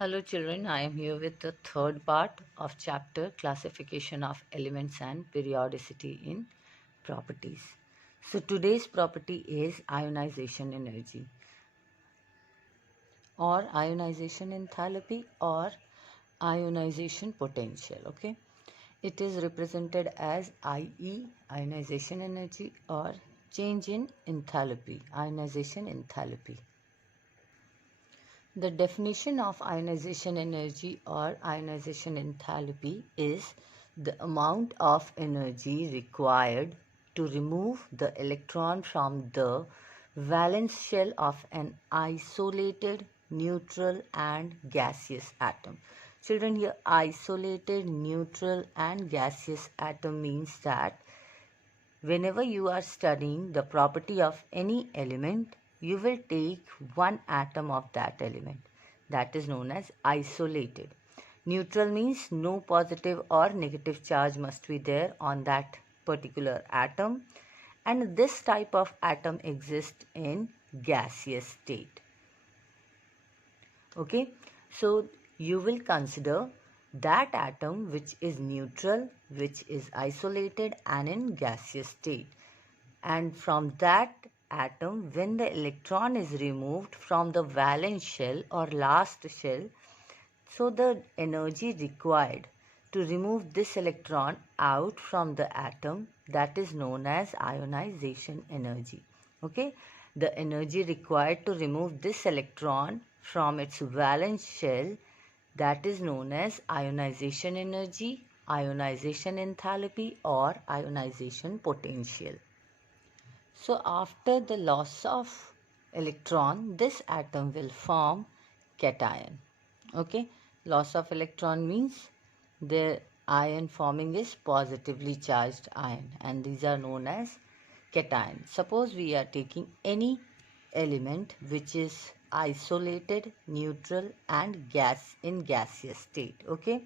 Hello children, I am here with the third part of chapter Classification of Elements and Periodicity in Properties. So today's property is ionization energy or ionization enthalpy or ionization potential. Okay, it is represented as IE, ionization energy, or change in enthalpy, ionization enthalpy. The definition of ionization energy or ionization enthalpy is the amount of energy required to remove the electron from the valence shell of an isolated, neutral and gaseous atom. Children, here isolated, neutral and gaseous atom means that whenever you are studying the property of any element, you will take one atom of that element. That is known as isolated. Neutral means no positive or negative charge must be there on that particular atom. And this type of atom exists in gaseous state. Okay, so you will consider that atom which is neutral, which is isolated and in gaseous state. And from that atom, when the electron is removed from the valence shell or last shell, so the energy required to remove this electron out from the atom, that is known as ionization energy. Okay, the energy required to remove this electron from its valence shell, that is known as ionization energy, ionization enthalpy or ionization potential. So after the loss of electron, this atom will form cation. Okay, loss of electron means the ion forming is positively charged ion, and these are known as cation. Suppose we are taking any element which is isolated, neutral and gaseous state. Okay,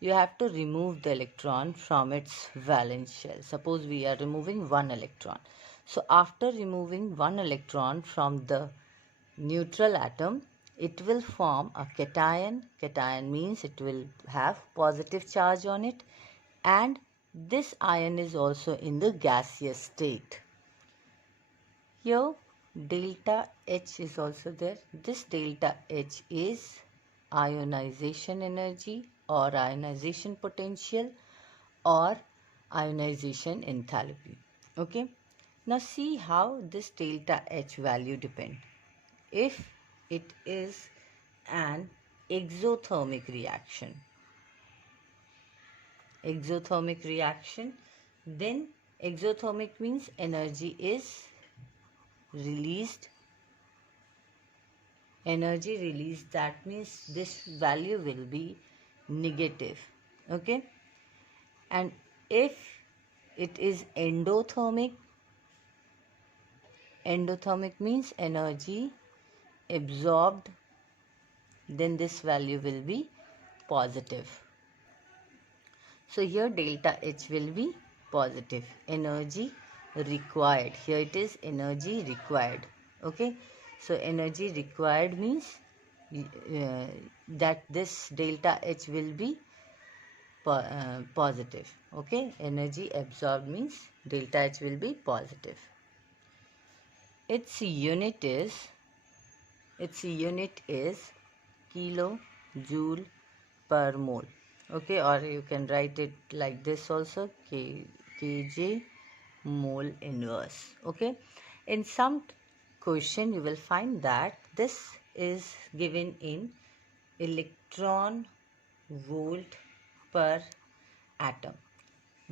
you have to remove the electron from its valence shell. Suppose we are removing one electron. So after removing one electron from the neutral atom, it will form a cation. Cation means it will have positive charge on it, and this ion is also in the gaseous state. Here delta H is also there. This delta H is ionization energy or ionization potential or ionization enthalpy. Okay, now see how this delta H value depends. If it is an exothermic reaction, then exothermic means energy is released. That means this value will be negative. Okay, and if it is endothermic means energy absorbed, then this value will be positive. So here delta H will be positive. Energy required, here it is energy required. Okay, so energy required means that this delta H will be positive. Okay, energy absorbed means delta H will be positive. Its unit is kilojoule per mole. Okay, or you can write it like this also, kJ mole inverse. Okay, in some question you will find that this is given in electron volt per atom.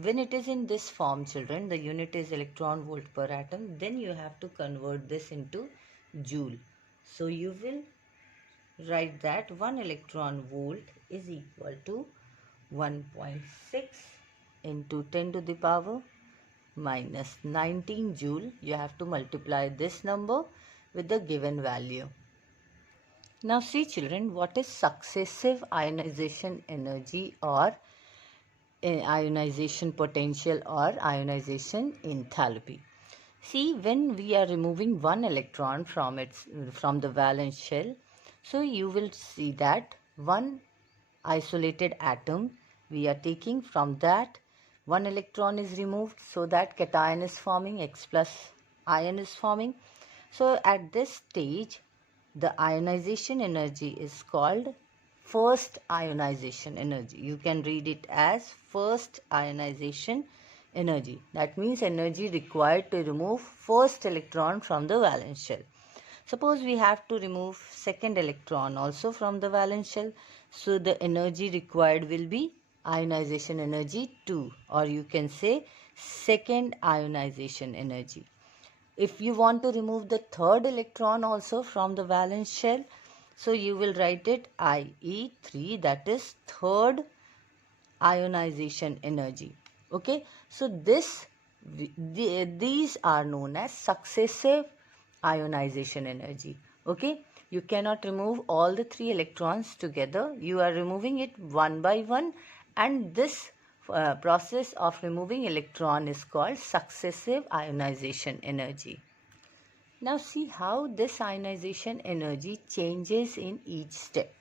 When it is in this form, children, the unit is electron volt per atom, then you have to convert this into joule. So you will write that 1 electron volt is equal to 1.6 into 10 to the power minus 19 joule. You have to multiply this number with the given value. Now see children, what is successive ionization energy or ionization potential or ionization enthalpy? See, when we are removing one electron from the valence shell, so you will see that one isolated atom we are taking, from that one electron is removed so that cation is forming, X plus ion is forming. So at this stage the ionization energy is called first ionization energy. You can read it as first ionization energy. That means energy required to remove first electron from the valence shell. Suppose we have to remove second electron also from the valence shell. So the energy required will be ionization energy 2, or you can say second ionization energy. If you want to remove the third electron also from the valence shell, so you will write it IE3, that is third ionization energy. Okay, so these are known as successive ionization energy. Okay, you cannot remove all the three electrons together. You are removing it one by one, and this process of removing electron is called successive ionization energy. Now see how this ionization energy changes in each step.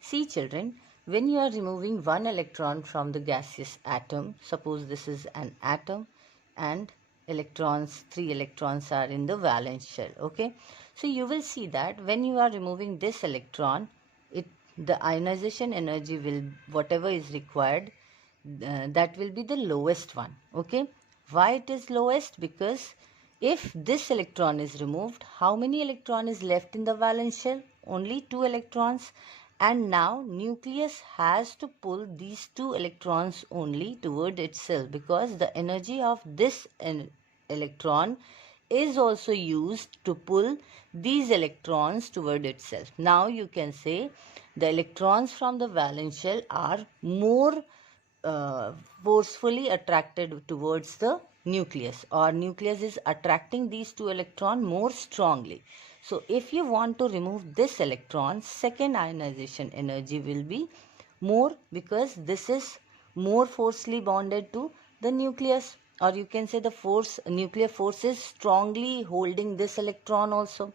See children, when you are removing one electron from the gaseous atom, suppose this is an atom and three electrons are in the valence shell. Okay, so you will see that when you are removing this electron, the ionization energy will, whatever is required, that will be the lowest one. Okay, why it is lowest? Because if this electron is removed, how many electron is left in the valence shell? Only 2 electrons. And now nucleus has to pull these 2 electrons only toward itself, because the energy of this electron is also used to pull these electrons toward itself. Now you can say the electrons from the valence shell are more forcefully attracted towards the nucleus, or nucleus is attracting these 2 electrons more strongly. So if you want to remove this electron, second ionization energy will be more, because this is more forcefully bonded to the nucleus, or you can say the nuclear force is strongly holding this electron also.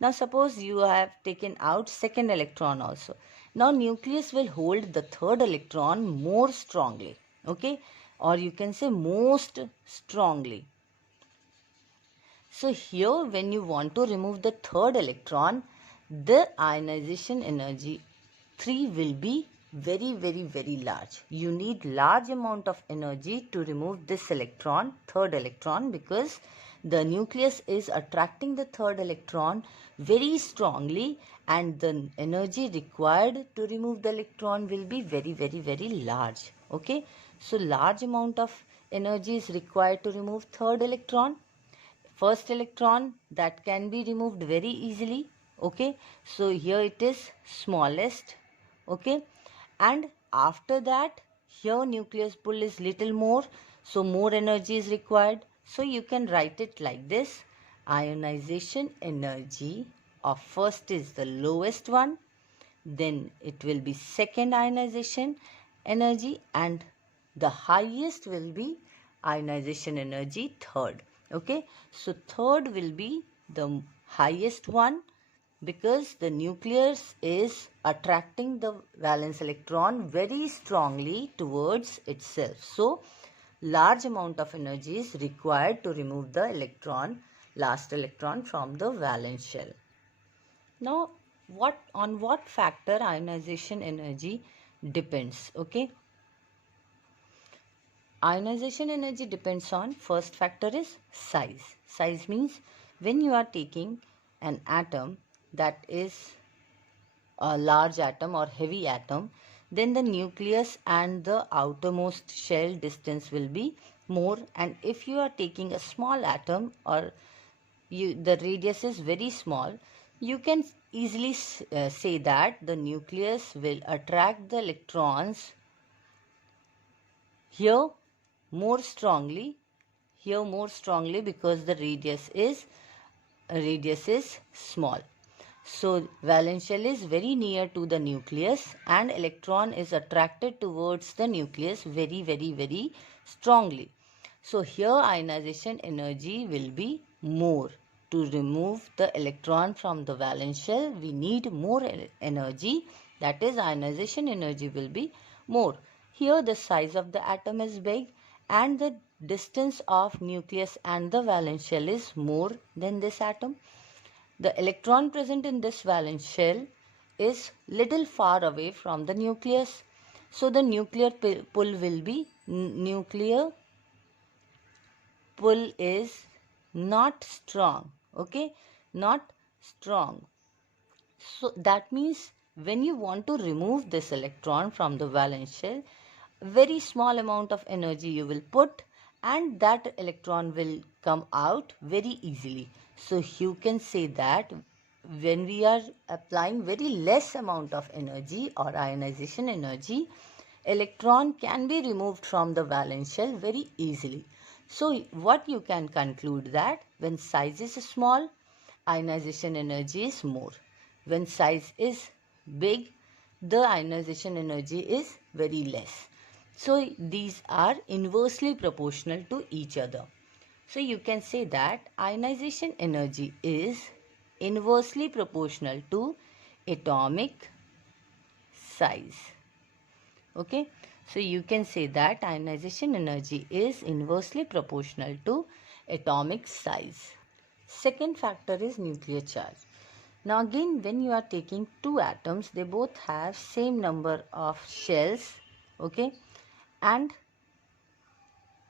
Now suppose you have taken out second electron also. Now nucleus will hold the third electron more strongly. Okay, or you can say most strongly. So here when you want to remove the third electron, the ionization energy 3 will be very large. You need large amount of energy to remove this electron, third electron, because the nucleus is attracting the third electron very strongly, and the energy required to remove the electron will be very large. Okay, so large amount of energy is required to remove third electron. First electron, that can be removed very easily. Okay, so here it is smallest. Okay, and after that here nucleus pull is little more, so more energy is required. So you can write it like this: ionization energy of first is the lowest one, then it will be second ionization energy, and the highest will be ionization energy third. Okay, so third will be the highest one, because the nucleus is attracting the valence electron very strongly towards itself. So large amount of energy is required to remove the last electron from the valence shell. Now on what factor ionization energy depends? Okay, ionization energy depends on, first factor is size. Size means when you are taking an atom that is a large atom or heavy atom, then the nucleus and the outermost shell distance will be more. And if you are taking a small atom, or the radius is very small, you can easily say that the nucleus will attract the electrons here more strongly, because the radius is small. So valence shell is very near to the nucleus, and electron is attracted towards the nucleus very strongly. So here ionization energy will be more. To remove the electron from the valence shell, we need more energy, That is, ionization energy will be more. Here the size of the atom is big and the distance of nucleus and the valence shell is more than this atom. The electron present in this valence shell is little far away from the nucleus. So the nuclear pull will be, nuclear pull is not strong. Okay, not strong. So that means when you want to remove this electron from the valence shell, very small amount of energy you will put and that electron will come out very easily. So you can say that when we are applying very less amount of energy or ionization energy, electron can be removed from the valence shell very easily. So what you can conclude that when size is small, ionization energy is more. When size is big, the ionization energy is very less. So these are inversely proportional to each other. So you can say that ionization energy is inversely proportional to atomic size. Okay, so you can say that ionization energy is inversely proportional to atomic size. Second factor is nuclear charge. Now again, when you are taking two atoms, they both have same number of shells, okay, and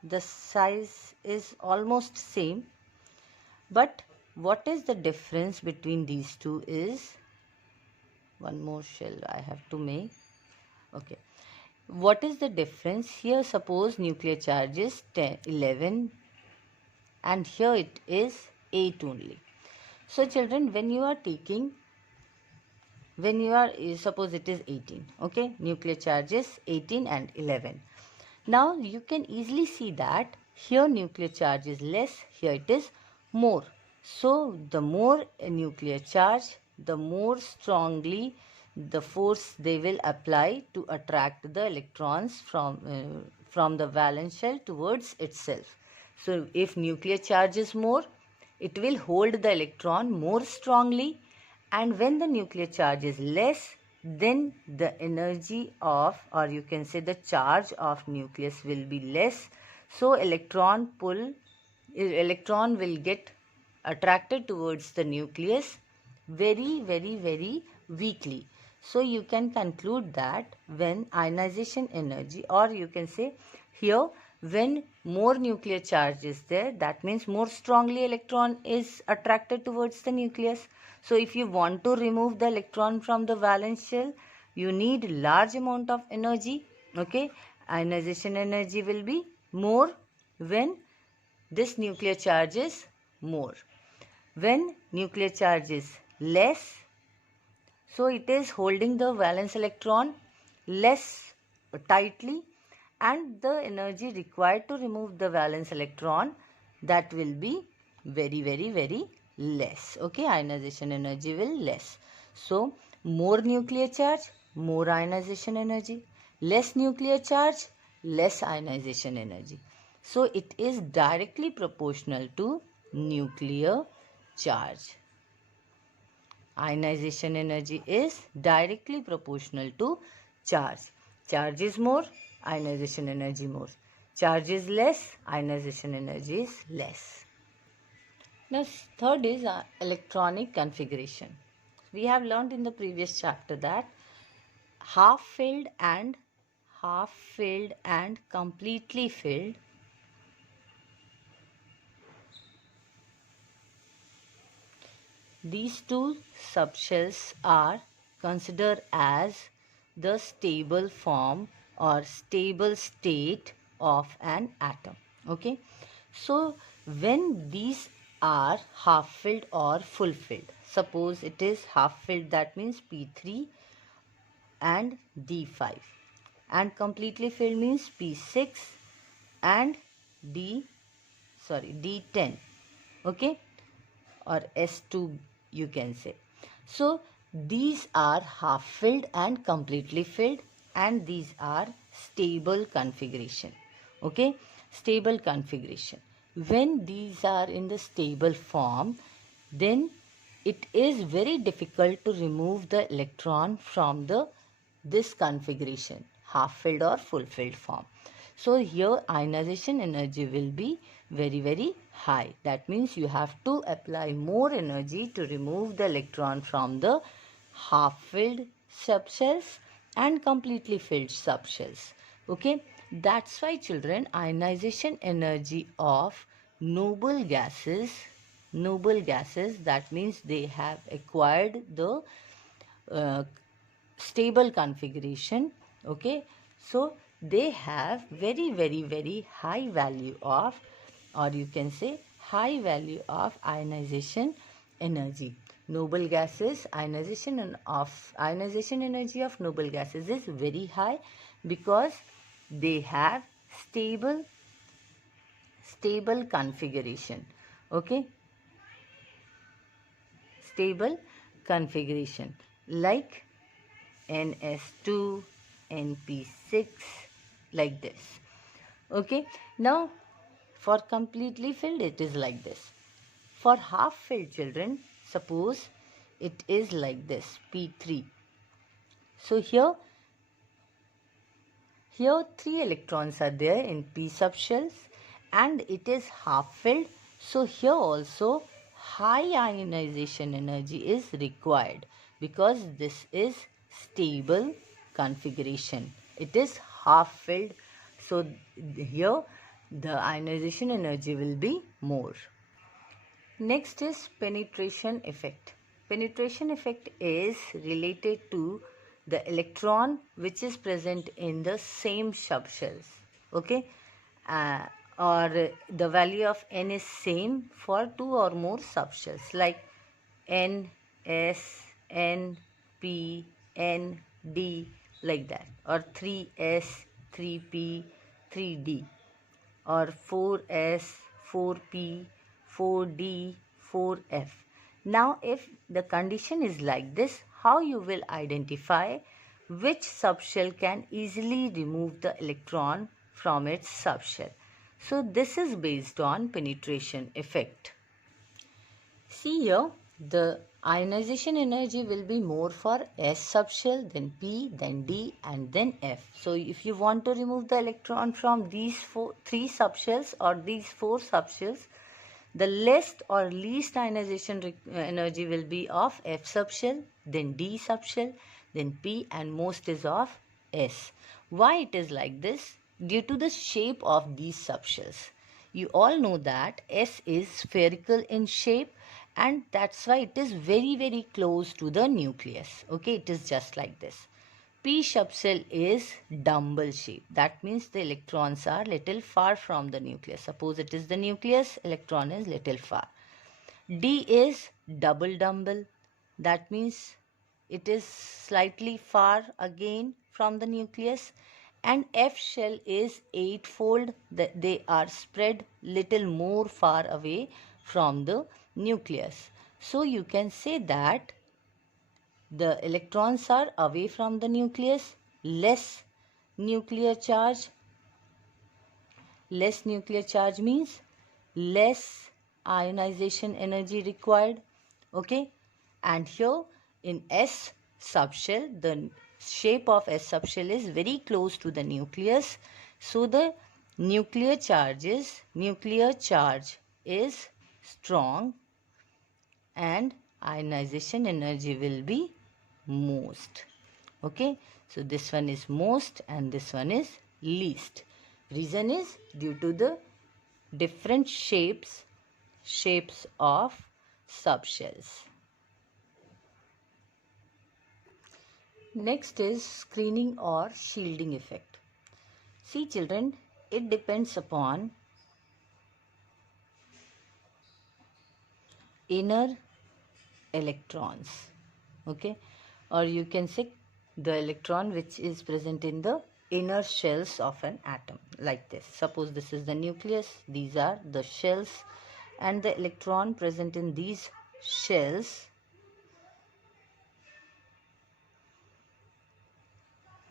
the size is almost same. But what is the difference between these two is, one more shell I have to make. Okay, what is the difference? Here suppose nuclear charge is 11 and here it is 8 only. So children, when you are taking, suppose it is 18, okay, nuclear charge is 18 and 11. Now you can easily see that here nuclear charge is less, here it is more. So the more a nuclear charge, the more strongly the force they will apply to attract the electrons from the valence shell towards itself. So if nuclear charge is more, it will hold the electron more strongly, and when the nuclear charge is less, then the energy of, or you can say the charge of nucleus will be less. So electron will get attracted towards the nucleus very, very, very weakly. So you can conclude that when ionization energy, or you can say here, when more nuclear charge is there, that means more strongly electron is attracted towards the nucleus. So if you want to remove the electron from the valence shell, you need large amount of energy. Okay, ionization energy will be more when this nuclear charge is more. When nuclear charge is less, so it is holding the valence electron less tightly, and the energy required to remove the valence electron, that will be very, very, very less. Okay, ionization energy will less. So more nuclear charge, more ionization energy. Less nuclear charge, less ionization energy. So it is directly proportional to nuclear charge. Ionization energy is directly proportional to charge. Charge is more, ionization energy more. Charge is less, ionization energy is less. Now third is electronic configuration. We have learned in the previous chapter that half filled and completely filled these two subshells are considered as the stable form or stable state of an atom. Okay, so when these are half filled or full filled, suppose it is half filled, that means P3 and D5, and completely filled means P6 and D10. Okay, or S2 you can say. So these are half filled and completely filled, and these are stable configuration. Okay, stable configuration. When these are in the stable form, then it is very difficult to remove the electron from the this configuration, half-filled or full-filled form. So here ionization energy will be very high. That means you have to apply more energy to remove the electron from the half-filled subshells and completely filled subshells. Okay, that's why children, ionization energy of noble gases, that means they have acquired the uh, stable configuration. Okay, so they have very high value of, or you can say high value of ionization energy. Noble gases, ionization energy of noble gases is very high because they have stable configuration. Okay, stable configuration like NS2, NP6, like this. Okay, now for completely filled it is like this. For half filled children, suppose it is like this, P3. So here 3 electrons are there in p subshells and it is half filled. So here also high ionization energy is required because this is stable configuration. It is half filled. So here the ionization energy will be more. Next is penetration effect. Penetration effect is related to the electron which is present in the same subshells. Okay, uh, or the value of n is same for 2 or more subshells like n, s, n, p, n, d, like that, or 3s, 3p, 3d, or 4s, 4p, 4d, 4f. Now if the condition is like this, how you will identify which subshell can easily remove the electron from its subshell? So this is based on penetration effect. See here, the ionization energy will be more for S subshell, then P, then D, and then F. So if you want to remove the electron from these 3 subshells or these 4 subshells, the least or least ionization energy will be of F subshell, then D subshell, then P, and most is of S. Why it is like this? Due to the shape of these subshells. You all know that S is spherical in shape and that's why it is very close to the nucleus. Okay, it is just like this. P subshell is dumbbell shape. That means the electrons are little far from the nucleus. Suppose it is the nucleus, electron is little far. D is double dumbbell. That means it is slightly far again from the nucleus. And F shell is eightfold. They are spread little more far away from the nucleus. So you can say that the electrons are away from the nucleus, less nuclear charge. Less nuclear charge means less ionization energy required. Okay, and here in S subshell, the shape of S subshell is very close to the nucleus. So the nuclear charge is strong and ionization energy will be most. Okay, so this one is most and this one is least. Reason is due to the different shapes of subshells. Next is screening or shielding effect. See children, it depends upon inner electrons. Okay, or you can say the electron which is present in the inner shells of an atom, like this. Suppose this is the nucleus, these are the shells, and the electron present in these shells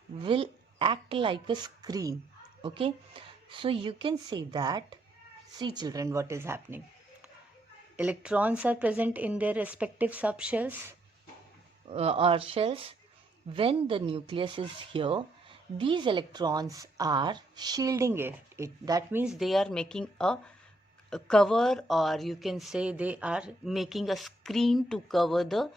will act like a screen. Okay, so you can say that, see children, what is happening. Electrons are present in their respective subshells or shells. when the nucleus is here, these electrons are shielding it. That means they are making a cover, or you can say they are making a screen to cover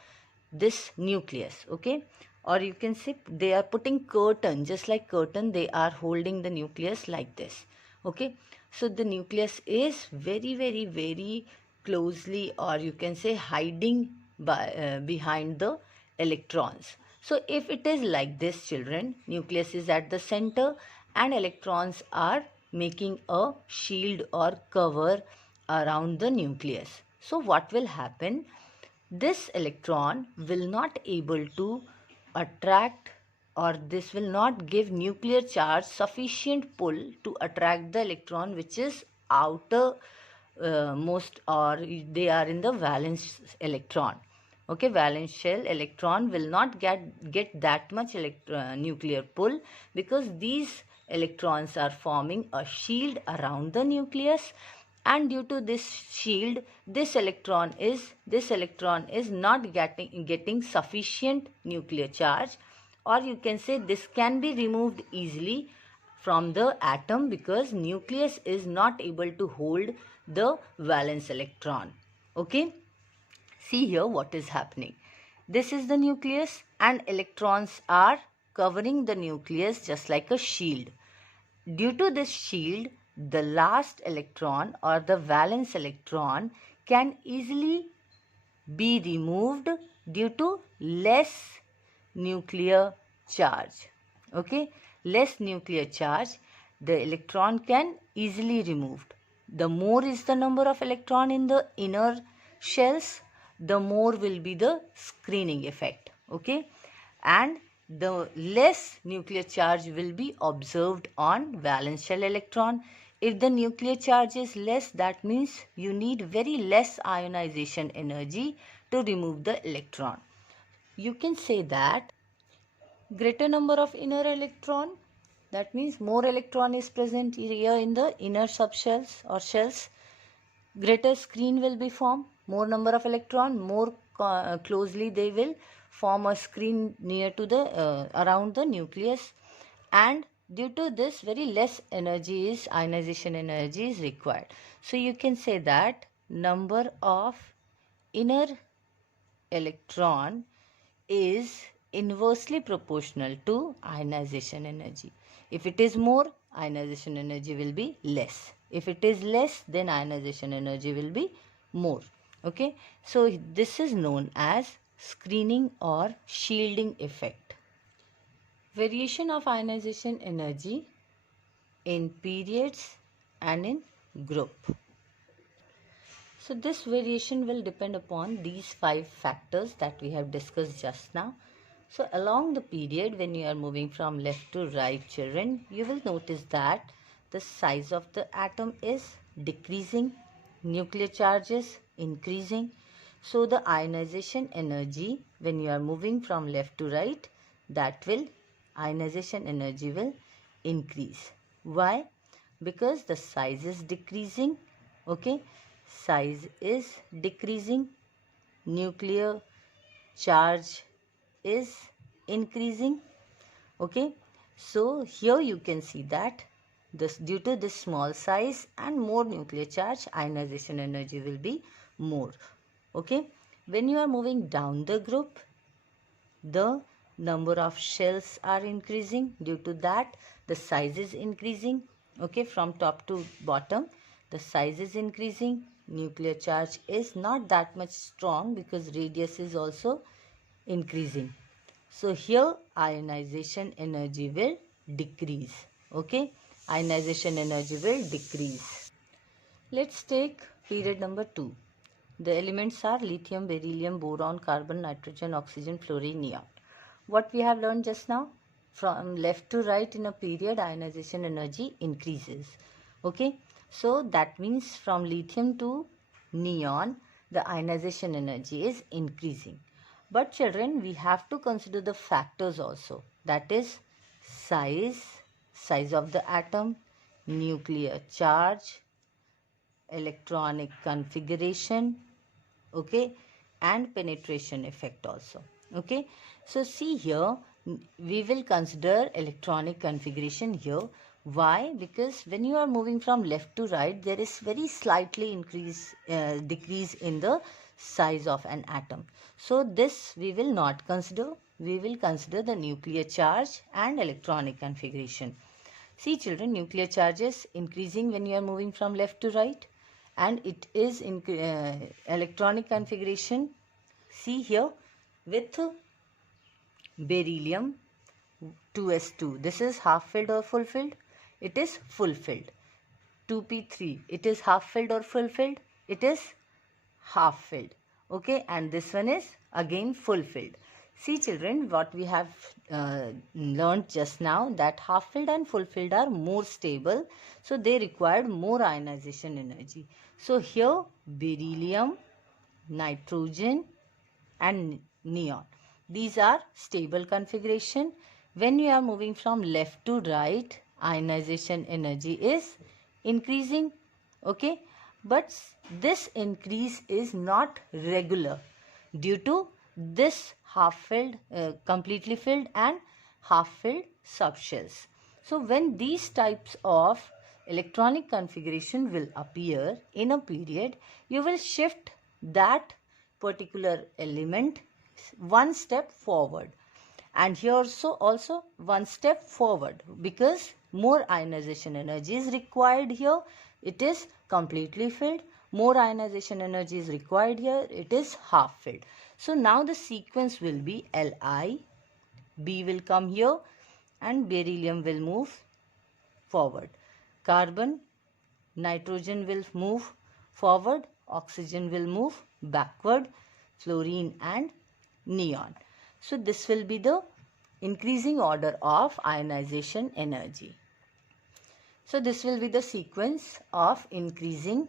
this nucleus, okay? Or you can say they are putting curtain, just like curtain, they are holding the nucleus like this, okay? So the nucleus is very, very, very closely, or you can say hiding behind the electrons. So if it is like this, children, nucleus is at the center and electrons are making a shield or cover around the nucleus. So what will happen? This electron will not able to attract, or this will not give nuclear charge sufficient pull to attract the electron which is outer most, or they are in the valence electron. Okay, valence shell electron will not get that much nuclear pull, because these electrons are forming a shield around the nucleus, and due to this shield, this electron is not getting sufficient nuclear charge, or you can say this can be removed easily from the atom, because nucleus is not able to hold the valence electron. Okay, see here what is happening. This is the nucleus and electrons are covering the nucleus just like a shield. Due to this shield, the last electron or the valence electron can easily be removed due to less nuclear charge. Okay, less nuclear charge, the electron can easily removed. The more is the number of electron in the inner shells, the more will be the screening effect. Okay, and the less nuclear charge will be observed on valence shell electron. If the nuclear charge is less, that means you need very less ionization energy to remove the electron. You can say that greater number of inner electron, that means more electron is present here in the inner subshells or shells, greater screen will be formed. More number of electron, more closely they will form a screen near to the around the nucleus, and due to this very less energy is ionization energy is required. So you can say that number of inner electron is inversely proportional to ionization energy. If it is more, ionization energy will be less. If it is less, then ionization energy will be more. Okay, so this is known as screening or shielding effect. Variation of ionization energy in periods and in group. So this variation will depend upon these 5 factors that we have discussed just now. So along the period, when you are moving from left to right, children, you will notice that the size of the atom is decreasing, nuclear charge is increasing. So the ionization energy, when you are moving from left to right, ionization energy will increase. Why? Because the size is decreasing. Okay, size is decreasing, nuclear charge is increasing. Okay, so here you can see that this, due to this small size and more nuclear charge, ionization energy will be more. Okay, when you are moving down the group, the number of shells are increasing. Due to that, the size is increasing. Okay, from top to bottom, the size is increasing. Nuclear charge is not that much strong because radius is also increasing. So here ionization energy will decrease. Okay, ionization energy will decrease. Let's take period number 2. The elements are lithium, beryllium, boron, carbon, nitrogen, oxygen, fluorine, neon. What we have learned just now? From left to right in a period, ionization energy increases. Okay, so that means from lithium to neon, the ionization energy is increasing. But children, we have to consider the factors also. That is size of the atom, nuclear charge, electronic configuration, okay, and penetration effect also. Okay, so see here, we will consider electronic configuration here. Why? Because when you are moving from left to right, there is very slightly decrease in the size of an atom. So this we will not consider. We will consider the nuclear charge and electronic configuration. See children, nuclear charge is increasing when you are moving from left to right, and it is in electronic configuration. See here with beryllium 2s2. This is half filled or full filled? It is full filled. 2p3. It is half filled or full filled? It is half filled. Okay, and this one is again full filled. See children, what we have learned just now, that half filled and full filled are more stable, so they required more ionization energy. So here beryllium, nitrogen and neon, these are stable configuration. When you are moving from left to right, ionization energy is increasing. Okay, but this increase is not regular due to this half filled, completely filled and half filled subshells. So when these types of electronic configuration will appear in a period, you will shift that particular element one step forward, and here also one step forward, because more ionization energy is required here. It is completely filled. More ionization energy is required here. It is half filled. So now the sequence will be Li, B will come here, and beryllium will move forward. Carbon, nitrogen will move forward, oxygen will move backward, fluorine and neon. So this will be the increasing order of ionization energy. So this will be the sequence of increasing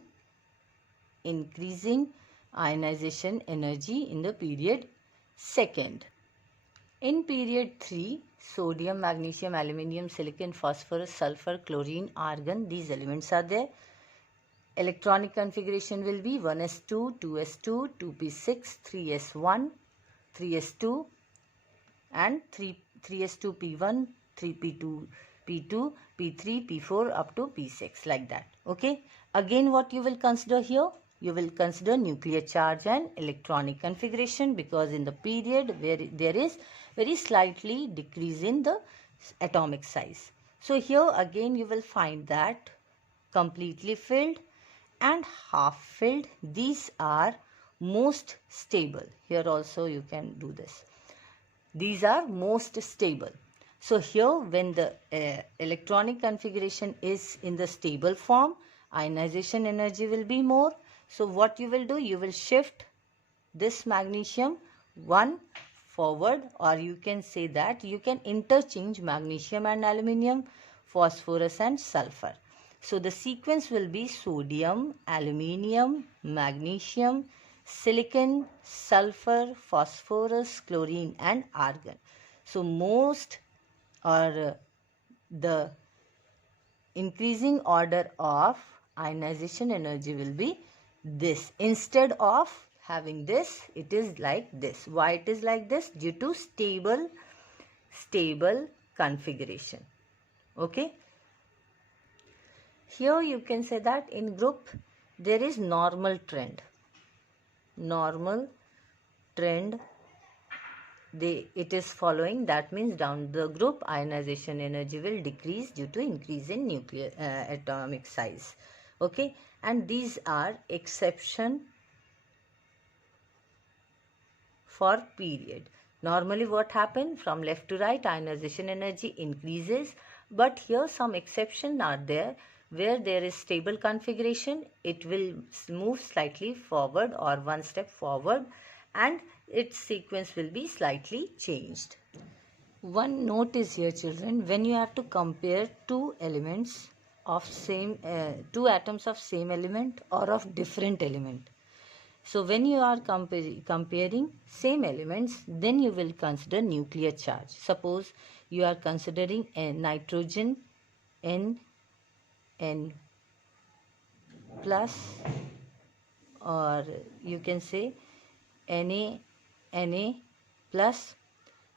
ionization energy in the period second. In period 3, sodium, magnesium, aluminium, silicon, phosphorus, sulfur, chlorine, argon, these elements are there. Electronic configuration will be 1s2, 2s2, 2p6, 3s1, 3s2 and 3s2p1, 3p2, p2, p3, p4 up to p6, like that. Okay. Again, what you will consider here? You will consider nuclear charge and electronic configuration, because in the period where there is very slightly decrease in the atomic size. So here again you will find that completely filled and half filled, these are most stable. Here also you can do this. These are most stable. So here when the electronic configuration is in the stable form, ionization energy will be more. So what you will do, you will shift this magnesium one forward, or you can say that you can interchange magnesium and aluminium, phosphorus and sulfur. So the sequence will be sodium, aluminium, magnesium, silicon, sulfur, phosphorus, chlorine and argon. So most or the increasing order of ionization energy will be this. Instead of having this, it is like this. Why it is like this? Due to stable configuration. Okay. Here you can say that in group there is normal trend. Normal trend it is following. That means down the group ionization energy will decrease due to increase in nuclear atomic size. Okay, and these are exception for period. Normally what happen, from left to right ionization energy increases, but here some exception are there. Where there is stable configuration, it will move slightly forward or one step forward, and its sequence will be slightly changed. One note is here children, when you have to compare two elements of same, two atoms of same element or of different element. So when you are comparing same elements, then you will consider nuclear charge. Suppose you are considering a nitrogen N plus, or you can say Na plus,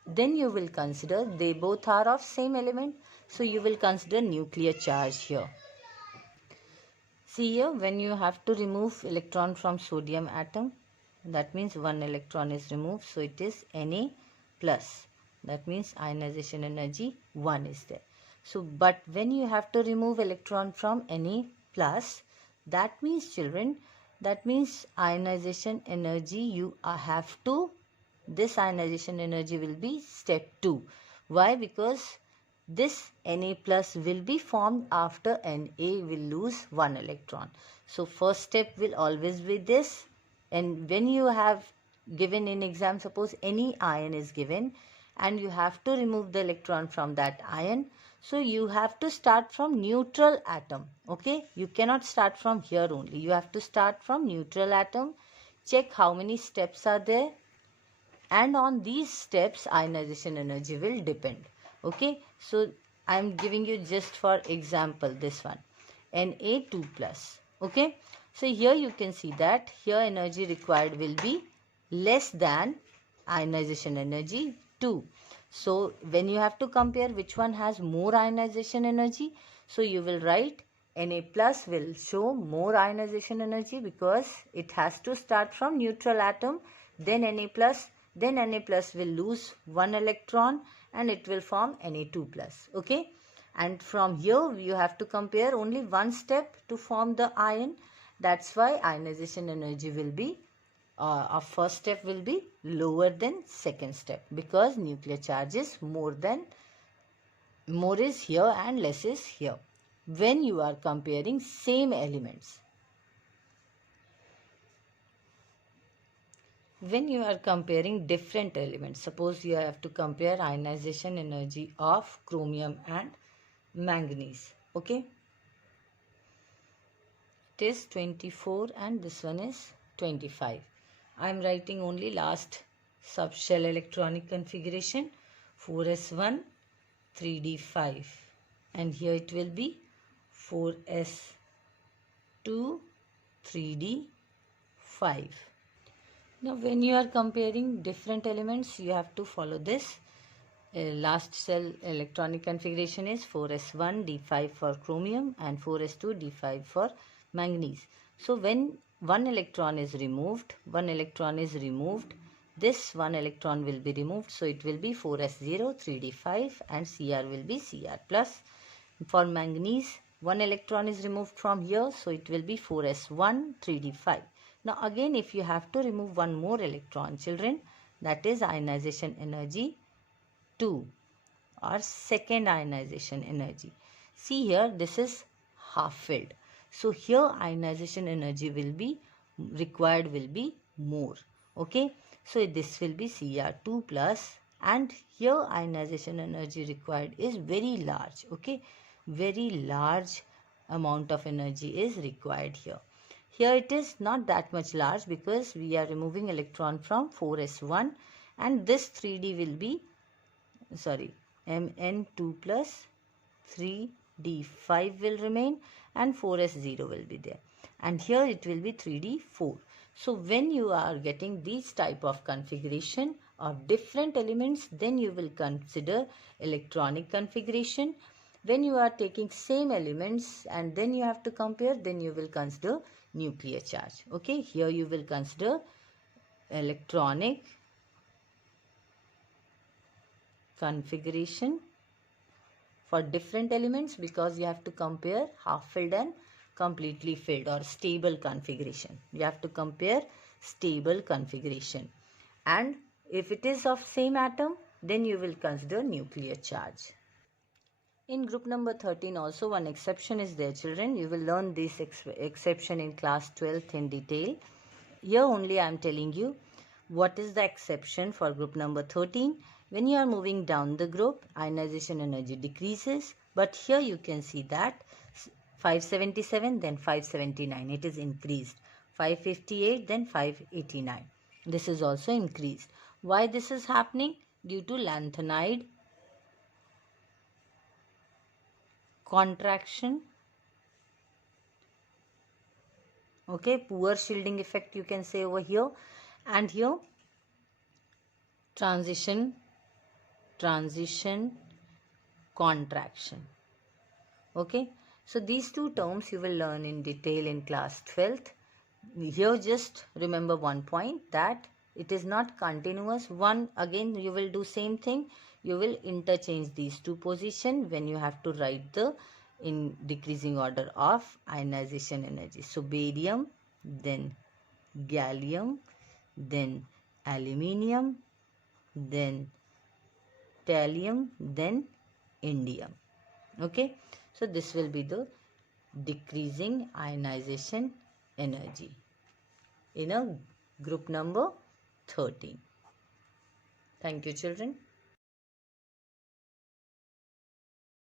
then you will consider they both are of same element, so you will consider nuclear charge here. See here, when you have to remove electron from sodium atom, that means one electron is removed, so it is Na plus. That means ionization energy 1 is there. So, but when you have to remove electron from Na plus, that means children, that means ionization energy you have to, this ionization energy will be step 2. Why? Because this Na plus will be formed after Na will lose one electron. So first step will always be this, and when you have given in exam, suppose any ion is given and you have to remove the electron from that ion, so you have to start from neutral atom. Okay, you cannot start from here only, you have to start from neutral atom. Check how many steps are there, and on these steps ionization energy will depend. Okay, so I am giving you just for example this one, Na2 plus. Okay, so here you can see that here energy required will be less than ionization energy 2. So when you have to compare which one has more ionization energy, so you will write Na plus will show more ionization energy because it has to start from neutral atom, then Na plus, then Na plus will lose one electron and it will form Na2 plus. Okay, and from here you have to compare only one step to form the ion. That's why ionization energy will be our first step will be lower than second step, because nuclear charge is more is here and less is here when you are comparing same elements. When you are comparing different elements, suppose you have to compare ionization energy of chromium and manganese. Okay, it is 24 and this one is 25. I am writing only last subshell electronic configuration 4s1 3d5, and here it will be 4s2 3d5. Now when you are comparing different elements, you have to follow this. Last cell electronic configuration is 4s1 d5 for chromium and 4s2 d5 for manganese. So when one electron is removed, this one electron will be removed, so it will be 4s0 3d5 and Cr will be Cr plus. For manganese, one electron is removed from here, so it will be 4s1 3d5. Now again, if you have to remove one more electron, children, that is ionization energy 2 or second ionization energy. See here, this is half filled. So here ionization energy will be required will be more. Okay, so this will be Cr2 plus, and here ionization energy required is very large. Okay, very large amount of energy is required here. Here it is not that much large because we are removing electron from 4s1, and this 3d will be, sorry, Mn2 plus 3d5 will remain and 4s0 will be there, and here it will be 3d4. So when you are getting these type of configuration of different elements, then you will consider electronic configuration. When you are taking same elements and then you have to compare, then you will consider nuclear charge. Okay, here you will consider electronic configuration for different elements, because you have to compare half filled and completely filled or stable configuration. You have to compare stable configuration, and if it is of same atom, then you will consider nuclear charge. In group number 13 also one exception is there, children. You will learn this exception in class 12th in detail. Here only I am telling you what is the exception for group number 13. When you are moving down the group, ionization energy decreases, but here you can see that 577 then 579 it is increased, 558 then 589 this is also increased. Why this is happening? Due to lanthanide contraction. Okay, poor shielding effect you can say over here, and here transition transition, contraction. Okay, so these two terms you will learn in detail in class 12th. Here just remember one point, that it is not continuous. One, again you will do same thing, you will interchange these two position when you have to write the in decreasing order of ionization energy. So barium, then gallium, then aluminium, then thallium, then indium. Okay, so this will be the decreasing ionization energy in a group number 13. Thank you, children.